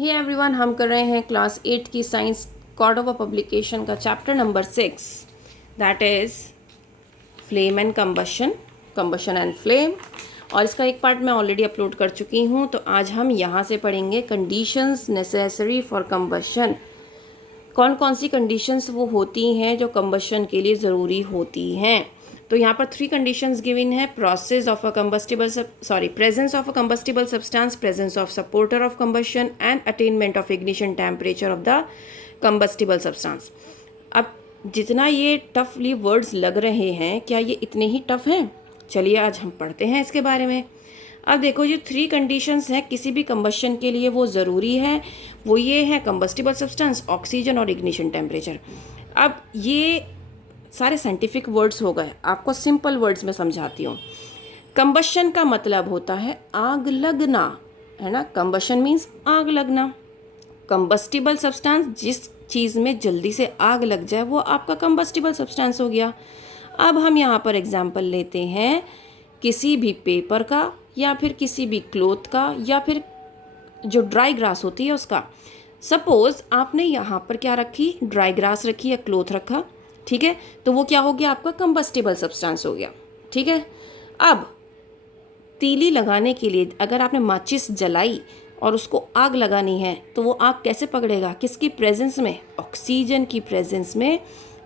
Hey everyone, हम कर रहे हैं क्लास 8 की साइंस कॉर्डोवा पब्लिकेशन का chapter number 6, that is flame and combustion and flame. और इसका एक पार्ट मैं ऑलरेडी अपलोड कर चुकी हूँ। तो आज हम यहाँ से पढ़ेंगे कंडीशंस नेसेसरी फॉर कंबशन। कौन कौन सी कंडीशंस वो होती हैं जो कंबशन के लिए ज़रूरी होती हैं। तो यहाँ पर 3 कंडीशंस गिवन है: presence of a combustible substance, presence of supporter of combustion and attainment of ignition temperature of the combustible substance. अब जितना ये टफली वर्ड्स लग रहे हैं, क्या ये इतने ही टफ हैं? चलिए आज हम पढ़ते हैं इसके बारे में। अब देखो, ये 3 कंडीशंस हैं किसी भी कंबशन के लिए, वो ज़रूरी है। वो ये है कंबस्टिबल सब्सटेंस, ऑक्सीजन और इग्निशन टेम्परेचर। अब ये सारे साइंटिफिक वर्ड्स हो गए, आपको सिंपल वर्ड्स में समझाती हूँ। कंबशन का मतलब होता है आग लगना, है ना। कंबशन मीन्स आग लगना। कंबस्टिबल सब्सटेंस, जिस चीज़ में जल्दी से आग लग जाए वो आपका कंबस्टिबल सब्सटेंस हो गया। अब हम यहाँ पर एग्जाम्पल लेते हैं किसी भी पेपर का, या फिर किसी भी क्लोथ का, या फिर जो ड्राई ग्रास होती है उसका। सपोज आपने यहाँ पर क्या रखी, ड्राई ग्रास रखी या क्लोथ रखा, ठीक है। तो वो क्या हो गया, आपका कंबस्टिबल सब्सटेंस हो गया, ठीक है। अब तीली लगाने के लिए अगर आपने माचिस जलाई और उसको आग लगानी है, तो वो आग कैसे पकड़ेगा? किसकी प्रेजेंस में? ऑक्सीजन की प्रेजेंस में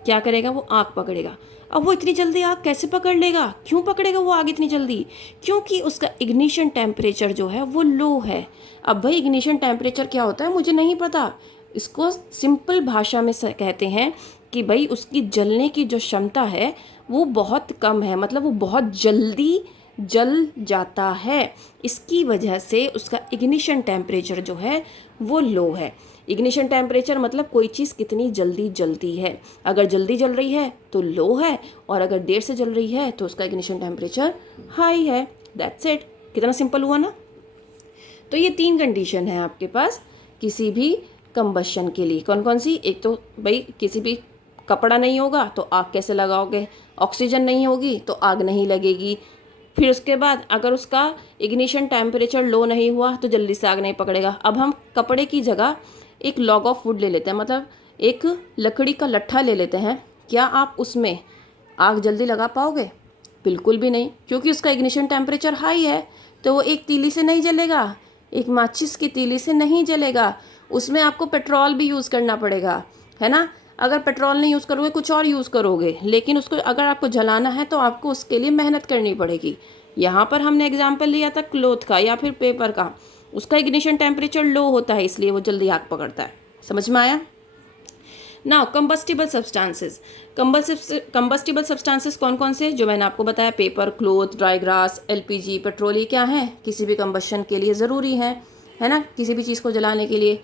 क्या करेगा, वो आग पकड़ेगा। अब वो इतनी जल्दी आग कैसे पकड़ लेगा? क्यों पकड़ेगा वो आग इतनी जल्दी? क्योंकि उसका इग्निशन टेम्परेचर जो है वो लो है। अब भाई इग्निशन टेम्परेचर क्या होता है मुझे नहीं पता। इसको सिंपल भाषा में कहते हैं कि भाई उसकी जलने की जो क्षमता है वो बहुत कम है, मतलब वो बहुत जल्दी जल जाता है। इसकी वजह से उसका इग्निशन टेम्परेचर जो है वो लो है। इग्निशन टेम्परेचर मतलब कोई चीज़ कितनी जल्दी जलती है। अगर जल्दी जल रही है तो लो है, और अगर देर से जल रही है तो उसका इग्निशन टेम्परेचर हाई है। That's it. कितना सिंपल हुआ ना। तो ये 3 कंडीशन है आपके पास किसी भी कंबशन के लिए। कौन कौन सी? एक तो भाई किसी भी कपड़ा नहीं होगा तो आग कैसे लगाओगे, ऑक्सीजन नहीं होगी तो आग नहीं लगेगी। फिर उसके बाद अगर उसका इग्निशन टेम्परेचर लो नहीं हुआ तो जल्दी से आग नहीं पकड़ेगा। अब हम कपड़े की जगह एक लॉग ऑफ वुड ले लेते हैं, मतलब एक लकड़ी का लट्ठा ले लेते हैं। क्या आप उसमें आग जल्दी लगा पाओगे? बिल्कुल भी नहीं, क्योंकि उसका इग्निशन टेम्परेचर हाई है। तो वो एक तीली से नहीं जलेगा, एक माचिस की तीली से नहीं जलेगा। उसमें आपको पेट्रोल भी यूज़ करना पड़ेगा, है ना। अगर पेट्रोल नहीं यूज़ करोगे कुछ और यूज़ करोगे, लेकिन उसको अगर आपको जलाना है तो आपको उसके लिए मेहनत करनी पड़ेगी। यहाँ पर हमने एग्जाम्पल लिया था क्लोथ का या फिर पेपर का। उसका इग्निशन टेम्परेचर लो होता है, इसलिए वो जल्दी आग पकड़ता है। समझ में आया? Now combustible substances. Combustible substances कौन कौन से, जो मैंने आपको बताया, paper, cloth, dry grass, LPG, petrol, ये क्या है? किसी भी कंबशन के लिए ज़रूरी है ना, किसी भी चीज़ को जलाने के लिए।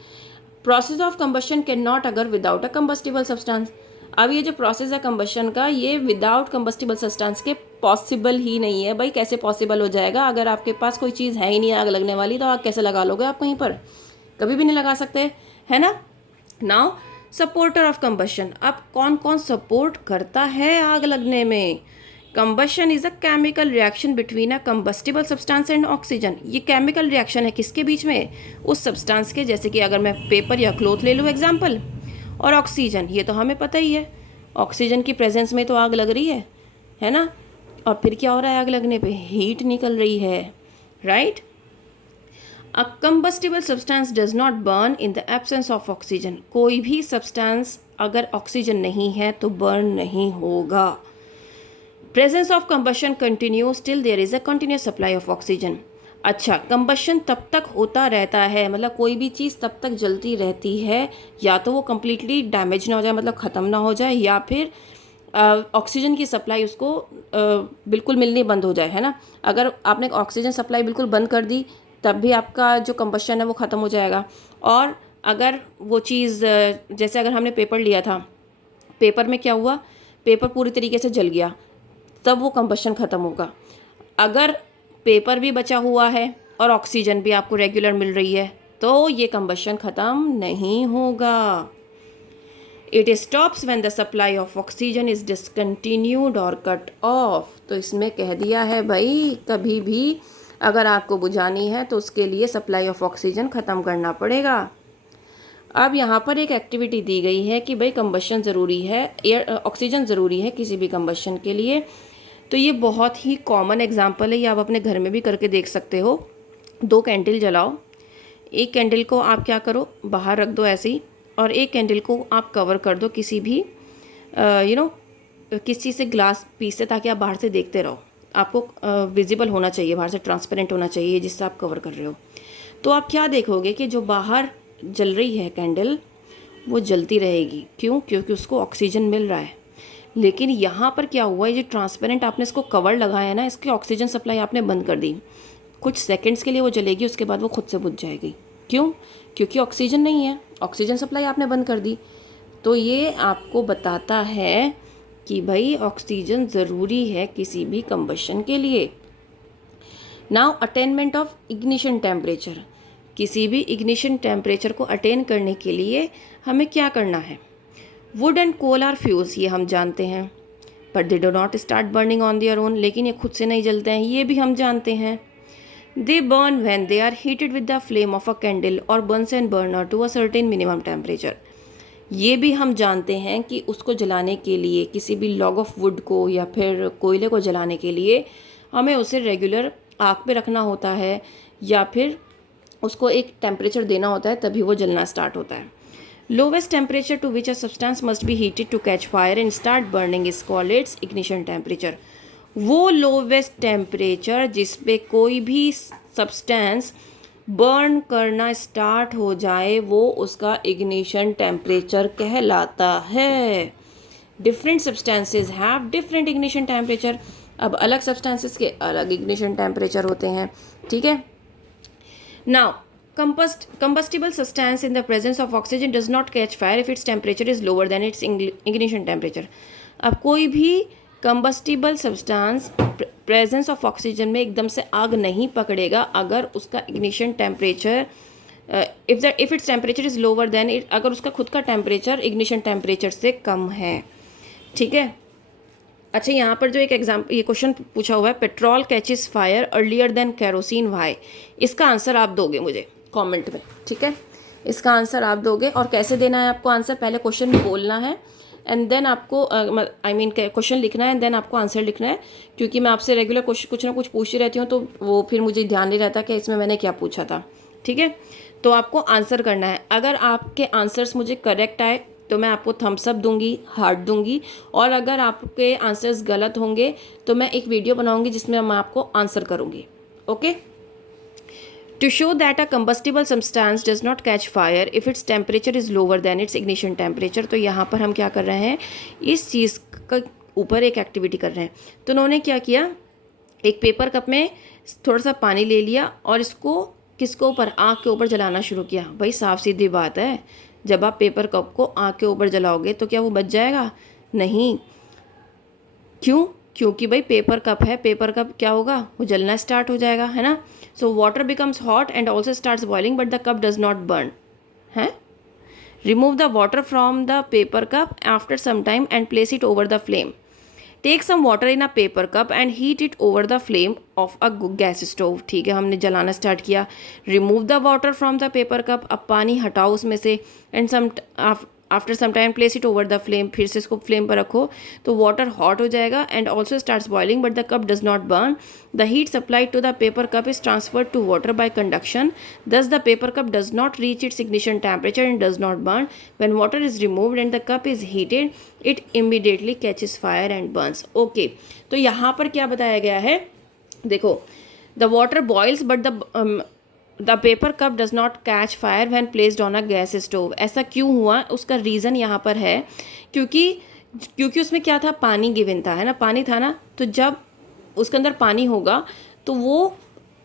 Process of combustion can not अगर विदाउट अ कंबस्टिबल सब्सटेंस। अब ये जो प्रोसेस है कंबशन का, ये विदाउट कंबस्टिबल सब्सटेंस के पॉसिबल ही नहीं है। भाई कैसे पॉसिबल हो जाएगा? अगर आपके पास कोई चीज़ है ही नहीं आग लगने वाली, तो आग कैसे लगा लोगे आप कहीं पर? कभी भी नहीं लगा सकते, है ना। Now supporter of combustion. अब कौन कौन सपोर्ट करता है आग लगने में? Combustion is a chemical reaction between a combustible substance and oxygen. ये केमिकल रिएक्शन है किसके बीच में? उस सब्सटेंस के, जैसे कि अगर मैं पेपर या क्लोथ ले लूँ एग्जाम्पल, और ऑक्सीजन। ये तो हमें पता ही है, ऑक्सीजन की प्रेजेंस में तो आग लग रही है ना। और फिर क्या हो रहा है आग लगने पे? हीट निकल रही है, right. A combustible substance does not burn in the absence of oxygen. कोई भी सब्सटेंस अगर ऑक्सीजन नहीं है तो बर्न नहीं होगा। Presence of combustion continues till there is a continuous supply of oxygen. अच्छा, कंबशन तब तक होता रहता है, मतलब कोई भी चीज़ तब तक जलती रहती है या तो वो कम्प्लीटली डैमेज ना हो जाए, मतलब ख़त्म ना हो जाए, या फिर ऑक्सीजन की सप्लाई उसको बिल्कुल मिलनी बंद हो जाए, है ना। अगर आपने ऑक्सीजन सप्लाई बिल्कुल बंद कर दी तब भी आपका जो कंबशन है वो ख़त्म हो जाएगा। और अगर वो चीज़ जैसे अगर हमने पेपर लिया था, पेपर में क्या हुआ, पेपर पूरी तरीके से जल गया, तब वो कंबशन ख़त्म होगा। अगर पेपर भी बचा हुआ है और ऑक्सीजन भी आपको रेगुलर मिल रही है तो ये कंबशन ख़त्म नहीं होगा। It stops when the supply of oxygen is discontinued और कट ऑफ। तो इसमें कह दिया है भाई, कभी भी अगर आपको बुझानी है तो उसके लिए सप्लाई ऑफ ऑक्सीजन ख़त्म करना पड़ेगा। अब यहाँ पर एक एक्टिविटी दी गई है कि भाई कंबशन ज़रूरी है, ऑक्सीजन ज़रूरी है किसी भी कंबशन के लिए। तो ये बहुत ही कॉमन एग्जांपल है, ये आप अपने घर में भी करके देख सकते हो। 2 कैंडल जलाओ, एक कैंडल को आप क्या करो बाहर रख दो ऐसे ही, और एक कैंडल को आप कवर कर दो किसी भी किस चीज़ से, ग्लास पीस से, ताकि आप बाहर से देखते रहो। आपको विजिबल होना चाहिए, बाहर से ट्रांसपेरेंट होना चाहिए जिससे आप कवर कर रहे हो। तो आप क्या देखोगे कि जो बाहर जल रही है कैंडल वो जलती रहेगी। क्यों? क्योंकि उसको ऑक्सीजन मिल रहा है। लेकिन यहाँ पर क्या हुआ, ये जो ट्रांसपेरेंट आपने इसको कवर लगाया है ना, इसकी ऑक्सीजन सप्लाई आपने बंद कर दी। कुछ सेकंड्स के लिए वो जलेगी, उसके बाद वो खुद से बुझ जाएगी। क्यों? क्योंकि ऑक्सीजन नहीं है, ऑक्सीजन सप्लाई आपने बंद कर दी। तो ये आपको बताता है कि भाई ऑक्सीजन ज़रूरी है किसी भी कंबशन के लिए। Now attainment of ignition temperature, किसी भी इग्निशन टेम्परेचर को अटेन करने के लिए हमें क्या करना है? Wood and coal are fuels, ये हम जानते हैं, but they do not start burning on their own, लेकिन ये खुद से नहीं जलते हैं, ये भी हम जानते हैं। They burn when they are heated with the flame of a candle और burns and burner to a certain minimum temperature, ये भी हम जानते हैं कि उसको जलाने के लिए, किसी भी लॉग ऑफ वुड को या फिर कोयले को जलाने के लिए हमें उसे रेगुलर आग पे रखना होता है, या फिर उसको एक टेम्परेचर देना होता है, तभी वो जलना स्टार्ट होता है। Lowest temperature to which a substance must be heated to catch fire and start burning is called its ignition temperature. वो लोवेस्ट टेम्परेचर जिस पे कोई भी सब्सटेंस बर्न करना स्टार्ट हो जाए वो उसका इग्निशन टेम्परेचर कहलाता है। Different substances have different ignition temperature, अब अलग सब्सटेंसेस के अलग इग्निशन टेम्परेचर होते हैं, ठीक है। Now combustible substance in the presence of oxygen does not catch fire if its temperature is lower than its ignition temperature। अब कोई भी combustible substance presence of oxygen में एकदम से आग नहीं पकड़ेगा अगर उसका ignition temperature if its temperature is lower than it, अगर उसका खुद का टेम्परेचर इग्निशन टेम्परेचर से कम है, ठीक है। अच्छा, यहाँ पर जो एक एग्जाम्पल, ये क्वेश्चन पूछा हुआ है, petrol catches fire earlier than kerosene why, इसका आंसर आप दोगे मुझे कमेंट में, ठीक है। इसका आंसर आप दोगे, और कैसे देना है आपको आंसर, पहले क्वेश्चन बोलना है एंड देन आपको क्वेश्चन लिखना है एंड देन आपको आंसर लिखना है। क्योंकि मैं आपसे रेगुलर कुछ ना कुछ पूछती रहती हूँ, तो वो फिर मुझे ध्यान नहीं रहता कि इसमें मैंने क्या पूछा था, ठीक है। तो आपको आंसर करना है। अगर आपके आंसर्स मुझे करेक्ट आए तो मैं आपको थम्स अप दूंगी, हार्ट दूंगी, और अगर आपके आंसर्स गलत होंगे तो मैं एक वीडियो बनाऊंगी जिसमें मैं आपको आंसर करूंगी, okay. To show that a combustible substance does not catch fire if its temperature is lower than its ignition temperature, तो यहाँ पर हम क्या कर रहे हैं, इस चीज़ का ऊपर एक एक्टिविटी कर रहे हैं। तो उन्होंने क्या किया, एक पेपर कप में थोड़ा सा पानी ले लिया और इसको किसके ऊपर, आग के ऊपर जलाना शुरू किया। भाई साफ सीधी बात है, जब आप पेपर कप को आग के ऊपर जलाओगे तो क्या वो बच जाएगा? नहीं। क्यों? क्योंकि भाई पेपर कप है, पेपर कप क्या होगा, वो जलना स्टार्ट हो जाएगा, है ना। So water becomes hot and also starts boiling but the cup does not burn, है। Remove the water from the paper cup after some time and place it over the flame. Take some water in a paper cup and heat it over the flame of a gas stove. ठीक है, हमने जलाना start किया। Remove the water from the paper cup, अब पानी हटाओ उसमें से, and after some time place it over the flame, फिर से इसको फ्लेम पर रखो तो वाटर हॉट हो जाएगा and also starts boiling but the cup does not burn. The heat supplied to the paper cup is transferred to water by conduction, thus the paper cup does not reach its ignition temperature and does not burn. When water is removed and the cup is heated, it immediately catches fire and burns. Okay, तो यहाँ पर क्या बताया गया है, देखो, the water boils but the paper cup does not catch fire when placed on a gas stove. ऐसा क्यों हुआ, उसका रीज़न यहाँ पर है क्योंकि उसमें क्या था, पानी गिवन था, है ना, पानी था ना, तो जब उसके अंदर पानी होगा तो वो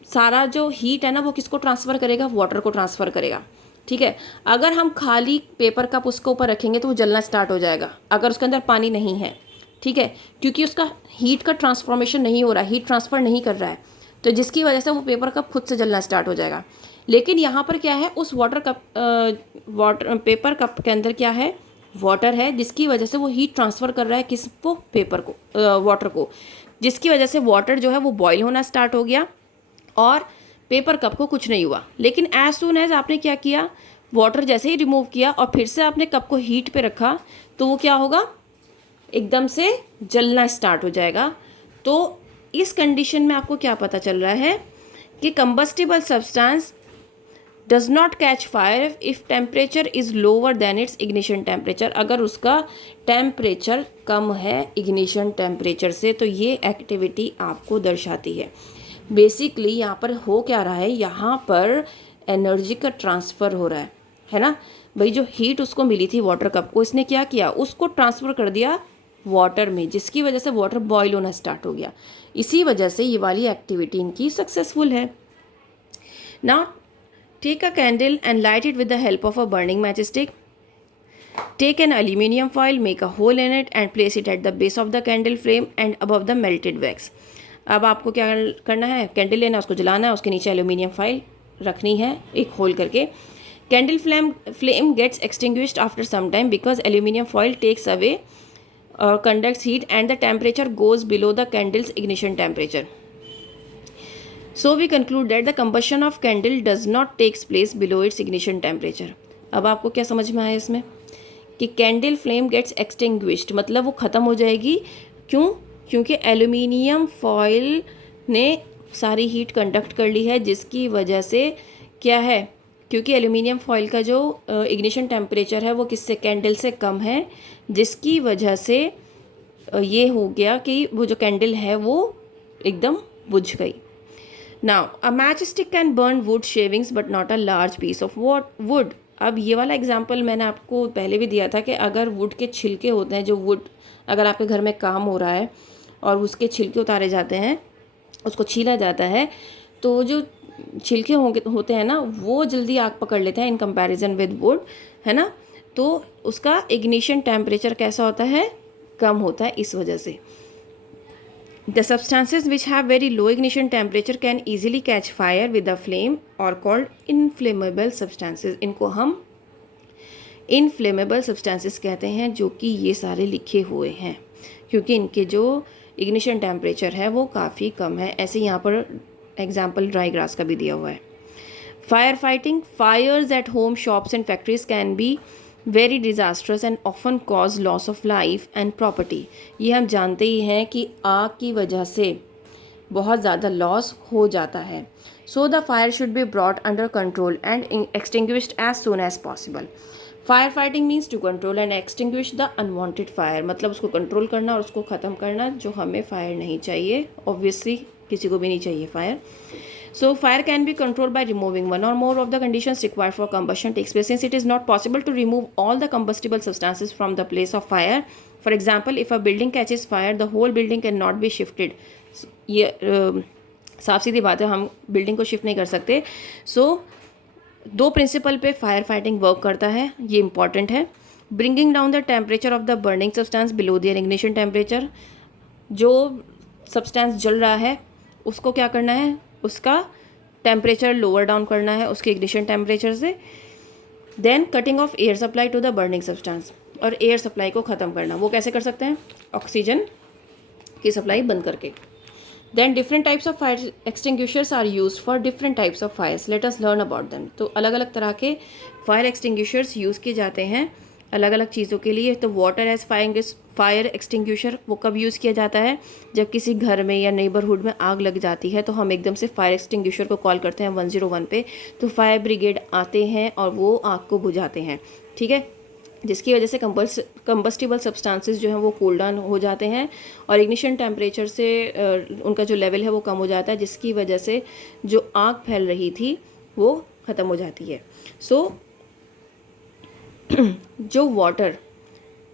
सारा जो हीट है ना वो किसको ट्रांसफ़र करेगा, वाटर को ट्रांसफ़र करेगा, ठीक है। अगर हम खाली पेपर कप उसके ऊपर रखेंगे तो वो जलना स्टार्ट हो जाएगा अगर उसके अंदर पानी नहीं है, ठीक है, क्योंकि उसका हीट का ट्रांसफॉर्मेशन नहीं हो रहा है, हीट ट्रांसफ़र नहीं कर रहा है, तो जिसकी वजह से वो पेपर कप खुद से जलना स्टार्ट हो जाएगा। लेकिन यहाँ पर क्या है, उस पेपर कप के अंदर क्या है, वाटर है, जिसकी वजह से वो हीट ट्रांसफ़र कर रहा है किसको, पेपर को, वाटर को, जिसकी वजह से वाटर जो है वो बॉयल होना स्टार्ट हो गया और पेपर कप को कुछ नहीं हुआ। लेकिन एज सून एज आपने क्या किया, वाटर जैसे ही रिमूव किया और फिर से आपने कप को हीट पे रखा तो वो क्या होगा, एकदम से जलना स्टार्ट हो जाएगा। तो इस कंडीशन में आपको क्या पता चल रहा है कि combustible substance does not catch fire if temperature is lower than it's ignition temperature. अगर उसका टेम्परेचर कम है इग्निशन टेम्परेचर से, तो ये एक्टिविटी आपको दर्शाती है। बेसिकली यहाँ पर हो क्या रहा है, यहाँ पर एनर्जी का ट्रांसफ़र हो रहा है ना। भाई जो हीट उसको मिली थी वाटर कप को, इसने क्या किया, उसको ट्रांसफ़र कर दिया वाटर में, जिसकी वजह से वाटर बॉयल होना स्टार्ट हो गया। इसी वजह से ये वाली एक्टिविटी इनकी सक्सेसफुल है। Now take a candle and light it with the help of a burning matchstick. Take an aluminium foil, make a hole in it and place it at the base of the candle flame and above the melted wax. अब आपको क्या करना है, candle लेना है, उसको जलाना है, उसके नीचे एल्यूमिनियम फाइल रखनी है एक होल करके। Candle flame gets extinguished after some time because aluminium foil takes away or conducts heat and the temperature goes below the candle's ignition temperature. So we conclude that the combustion of candle does not takes place below its ignition temperature. अब आपको क्या समझ में आया इसमें कि candle flame gets extinguished मतलब वो ख़त्म हो जाएगी। क्यों? क्योंकि एल्यूमिनियम फॉयल ने सारी हीट कंडक्ट कर ली है, जिसकी वजह से क्या है, क्योंकि एल्यूमिनियम फॉयल का जो इग्निशन टेम्परेचर है वो किससे, कैंडल से कम है, जिसकी वजह से ये हो गया कि वो जो कैंडल है वो एकदम बुझ गई। Now a match stick can burn wood shavings but not a large piece of wood. अब ये वाला एग्जांपल मैंने आपको पहले भी दिया था कि अगर वुड के छिलके होते हैं, जो वुड अगर आपके घर में काम हो रहा है और उसके छिलके उतारे जाते हैं, उसको छीला जाता है, तो जो छिलके होते हैं ना वो जल्दी आग पकड़ लेते हैं इन कंपैरिजन विद वुड, है ना। तो उसका इग्निशन टेम्परेचर कैसा होता है, कम होता है इस वजह से। The substances which have very low ignition temperature can easily catch fire with a flame और कॉल्ड इनफ्लेमेबल सब्सटेंसेज। इनको हम इनफ्लेमेबल सब्सटेंसेज कहते हैं, जो कि ये सारे लिखे हुए हैं, क्योंकि इनके जो इग्निशन टेम्परेचर है वो काफ़ी कम है। ऐसे यहाँ पर एग्जाम्पल ड्राई ग्रास का भी दिया हुआ है। Fire fighting, fires at home, shops and factories can be very disastrous and often cause loss of life and property. ये हम जानते ही हैं कि आग की वजह से बहुत ज़्यादा लॉस हो जाता है। So the fire should be brought under control and extinguished as soon as possible. Fire fighting means to control and extinguish the unwanted fire, मतलब उसको कंट्रोल करना और उसको ख़त्म करना जो हमें फायर नहीं चाहिए। ऑब्वियसली किसी को भी नहीं चाहिए fire. So fire can be controlled by removing one or more of the conditions required for combustion takes place. Since it is not possible to remove all the combustible substances from the place of fire, for example, if a building catches fire, the whole building cannot be shifted. ये साफ सीधी बात है, हम building को shift नहीं कर सकते। सो दो प्रिंसिपल पे फायर फाइटिंग वर्क करता है, ये इंपॉर्टेंट है। Bringing down the temperature of the burning substance below their ignition temperature. जो सब्सटेंस जल रहा है उसको क्या करना है, उसका टेम्परेचर लोअर डाउन करना है उसके इग्निशन टेम्परेचर से। Then cutting off air supply to the burning substance, और एयर सप्लाई को ख़त्म करना। वो कैसे कर सकते हैं, ऑक्सीजन की सप्लाई बंद करके। Then different types of fire extinguishers are used for different types of fires, let us learn about them. तो अलग अलग तरह के फायर एक्सटिंग्विशर्स यूज़ किए जाते हैं अलग अलग चीज़ों के लिए। तो वाटर एज फायर एक्सटिंग्विशर वो कब यूज़ किया जाता है, जब किसी घर में या नेबरहुड में आग लग जाती है तो हम एकदम से फायर एक्सटिंग्विशर को कॉल करते हैं 101 पे। तो फायर ब्रिगेड आते हैं और वो आग को बुझाते हैं, ठीक है, जिसकी वजह से कंबस्टिबल सब्सटेंसेस जो हैं वो कूल डाउन हो जाते हैं और इग्निशन टेम्परेचर से उनका जो लेवल है वो कम हो जाता है, जिसकी वजह से जो आग फैल रही थी वो ख़त्म हो जाती है। सो जो वाटर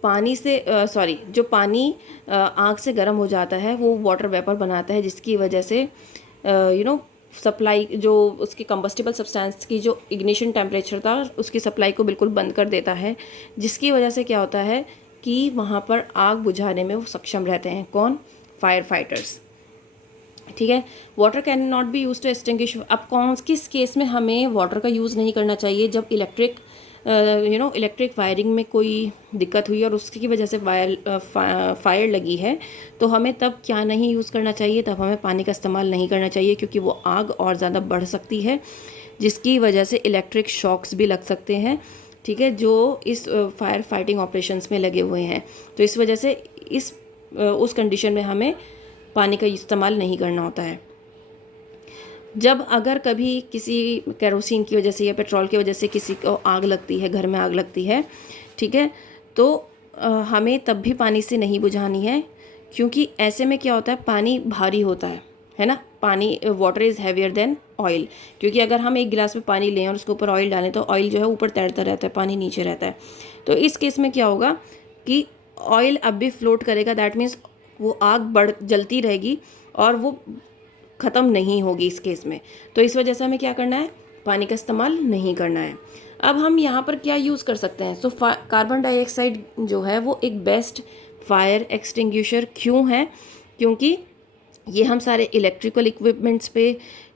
पानी से जो पानी आग से गर्म हो जाता है वो वाटर वेपर बनाता है, जिसकी वजह से सप्लाई जो उसकी कंबस्टिबल सब्सटेंस की जो इग्निशन टेम्परेचर था उसकी सप्लाई को बिल्कुल बंद कर देता है, जिसकी वजह से क्या होता है कि वहाँ पर आग बुझाने में वो सक्षम रहते हैं। कौन, फायर फाइटर्स, ठीक है। Water can not be use to extinguish. अब किस केस में हमें वाटर का यूज़ नहीं करना चाहिए, जब इलेक्ट्रिक वायरिंग में कोई दिक्कत हुई और उसकी वजह से फायर लगी है, तो हमें तब क्या नहीं यूज़ करना चाहिए, तब हमें पानी का इस्तेमाल नहीं करना चाहिए, क्योंकि वो आग और ज़्यादा बढ़ सकती है। जिसकी वजह से इलेक्ट्रिक शॉक्स भी लग सकते हैं, ठीक है, जो इस फायर फाइटिंग ऑपरेशंस में लगे हुए हैं। तो इस वजह से उस कंडीशन में हमें पानी का इस्तेमाल नहीं करना होता है। जब अगर कभी किसी केरोसिन की वजह से या पेट्रोल की वजह से किसी को आग लगती है, घर में आग लगती है, ठीक है, तो हमें तब भी पानी से नहीं बुझानी है, क्योंकि ऐसे में क्या होता है, पानी भारी होता है ना। पानी, water is heavier than oil, क्योंकि अगर हम एक गिलास में पानी लें और उसके ऊपर ऑयल डालें तो ऑयल जो है ऊपर तैरता रहता है, पानी नीचे रहता है। तो इस केस में क्या होगा कि ऑयल अब भी फ्लोट करेगा, दैट मीन्स वो आग जलती रहेगी और वो ख़त्म नहीं होगी इस केस में। तो इस वजह से हमें क्या करना है, पानी का इस्तेमाल नहीं करना है। अब हम यहाँ पर क्या यूज़ कर सकते हैं, तो कार्बन डाइऑक्साइड जो है वो एक बेस्ट फायर एक्सटिंग्विशर क्यों है, क्योंकि ये हम सारे इलेक्ट्रिकल इक्विपमेंट्स पे,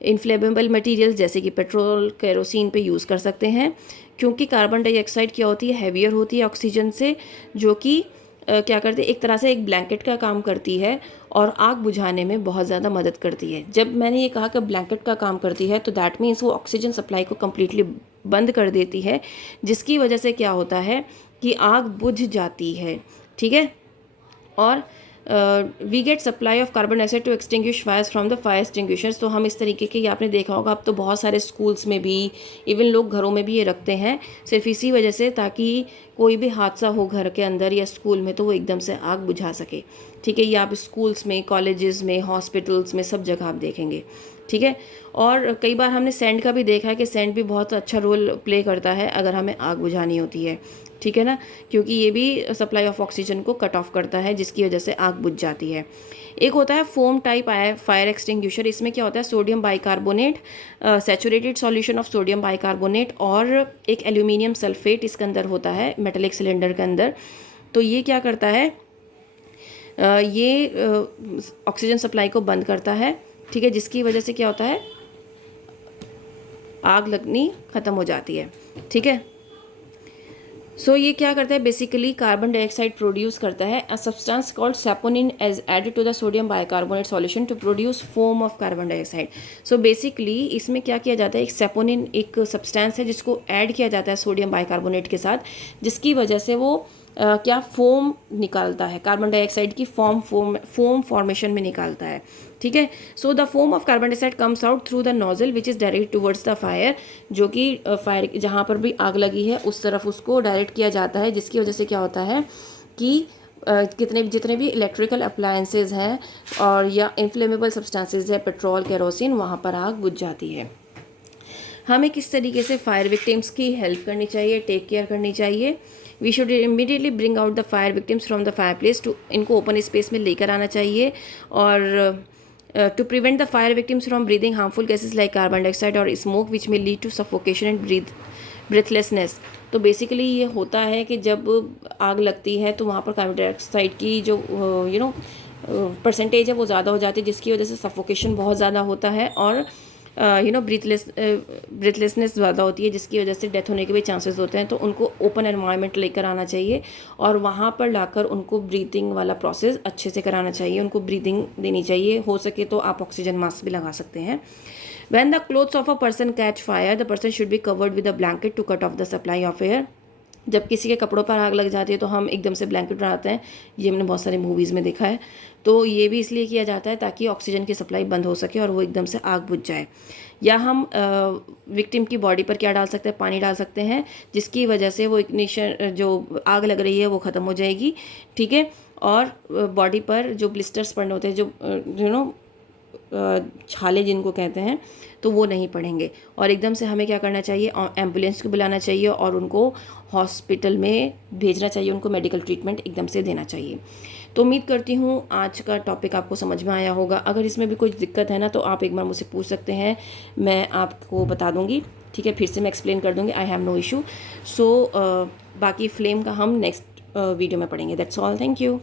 इन्फ्लेमेबल मटेरियल्स जैसे कि पेट्रोल, केरोसिन पे यूज़ कर सकते हैं। क्योंकि कार्बन डाइऑक्साइड क्या होती है, हैवियर होती है ऑक्सीजन से, जो कि क्या करती है, एक तरह से एक ब्लैंकेट का काम करती है और आग बुझाने में बहुत ज़्यादा मदद करती है। जब मैंने ये कहा कि ब्लैंकेट का काम करती है, तो दैट मीन्स वो ऑक्सीजन सप्लाई को कम्प्लीटली बंद कर देती है, जिसकी वजह से क्या होता है कि आग बुझ जाती है, ठीक है। और we get supply of carbon dioxide to extinguish fires from the fire extinguishers. तो हम इस तरीके के, ये आपने देखा होगा, अब तो बहुत सारे स्कूल्स में भी, इवन लोग घरों में भी ये रखते हैं, सिर्फ इसी वजह से ताकि कोई भी हादसा हो घर के अंदर या स्कूल में तो वो एकदम से आग बुझा सके, ठीक है। ये आप स्कूल्स में, कॉलेजेस में, हॉस्पिटल्स में, सब जगह आप देखेंगे, ठीक है। और कई बार हमने सेंट का भी देखा है कि सेंट भी बहुत अच्छा रोल प्ले करता है अगर हमें आग बुझानी होती है, ठीक है ना, क्योंकि ये भी सप्लाई ऑफ ऑक्सीजन को कट ऑफ करता है, जिसकी वजह से आग बुझ जाती है। एक होता है फोम टाइप फायर एक्सटिंग्विशर। इसमें क्या होता है, sodium bicarbonate, saturated solution of sodium bicarbonate और एक एल्यूमिनियम सल्फेट इसके अंदर होता है, मेटेलिक सिलेंडर के अंदर। तो ये क्या करता है, ये ऑक्सीजन सप्लाई को बंद करता है, ठीक है, जिसकी वजह से क्या होता है, आग लगनी ख़त्म हो जाती है, ठीक है। सो ये क्या करता है, बेसिकली कार्बन डाइऑक्साइड प्रोड्यूस करता है। A substance called saponin is added to the sodium bicarbonate solution to produce foam of carbon dioxide. So basically इसमें क्या किया जाता है, एक सैपोनिन एक सब्सटेंस है जिसको ऐड किया जाता है सोडियम बाइकार्बोनेट के साथ, जिसकी वजह से वो क्या फोम निकालता है, कार्बन डाइऑक्साइड की फोम फॉर्मेशन में निकालता है, ठीक है। So the foam of carbon dioxide comes out through the nozzle which is direct towards the fire, जो कि फायर जहाँ पर भी आग लगी है उस तरफ उसको डायरेक्ट किया जाता है, जिसकी वजह से क्या होता है कि जितने भी इलेक्ट्रिकल अप्लायंसेज हैं और या इन्फ्लेमेबल सब्सटेंसेज है, पेट्रोल, केरोसिन, वहाँ पर आग बुझ जाती है। हमें किस तरीके से फायर विक्टिम्स की हेल्प करनी चाहिए, टेक केयर करनी चाहिए। We should immediately bring out the fire victims from the fire place, to इनको ओपन स्पेस में लेकर आना चाहिए। और to prevent the fire victims from breathing harmful gases like carbon dioxide और smoke which may lead to suffocation and breathlessness. तो basically ये होता है कि जब आग लगती है तो वहाँ पर कार्बन डाइऑक्साइड की जो परसेंटेज है वो ज़्यादा हो जाती है, जिसकी वजह से सफोकेशन बहुत ज़्यादा होता है और ब्रीथलेसनेस ज़्यादा होती है, जिसकी वजह से डेथ होने के भी चांसेस होते हैं। तो उनको ओपन एनवायरनमेंट लेकर आना चाहिए और वहाँ पर लाकर उनको ब्रीथिंग वाला प्रोसेस अच्छे से कराना चाहिए, उनको ब्रीथिंग देनी चाहिए। हो सके तो आप ऑक्सीजन मास्क भी लगा सकते हैं। When the clothes of a person catch fire, the person should be covered with a blanket to cut off the supply of air. जब किसी के कपड़ों पर आग लग जाती है तो हम एकदम से ब्लैंकेट बनाते हैं, ये हमने बहुत सारे मूवीज़ में देखा है। तो ये भी इसलिए किया जाता है ताकि ऑक्सीजन की सप्लाई बंद हो सके और वो एकदम से आग बुझ जाए। या हम विक्टिम की बॉडी पर क्या डाल सकते हैं, पानी डाल सकते हैं, जिसकी वजह से वो इग्निशन जो आग लग रही है वो ख़त्म हो जाएगी, ठीक है। और बॉडी पर जो ब्लिस्टर्स पड़ने होते हैं, जो छाले जिनको कहते हैं, तो वो नहीं पड़ेंगे। और एकदम से हमें क्या करना चाहिए, एम्बुलेंस को बुलाना चाहिए और उनको हॉस्पिटल में भेजना चाहिए, उनको मेडिकल ट्रीटमेंट एकदम से देना चाहिए। तो उम्मीद करती हूँ आज का टॉपिक आपको समझ में आया होगा। अगर इसमें भी कोई दिक्कत है ना तो आप एक बार मुझसे पूछ सकते हैं, मैं आपको बता दूँगी, ठीक है। फिर से मैं एक्सप्लेन कर दूँगी, आई हैव नो इशू। सो बाकी फ्लेम का हम नेक्स्ट वीडियो में पढ़ेंगे। That's all, thank you.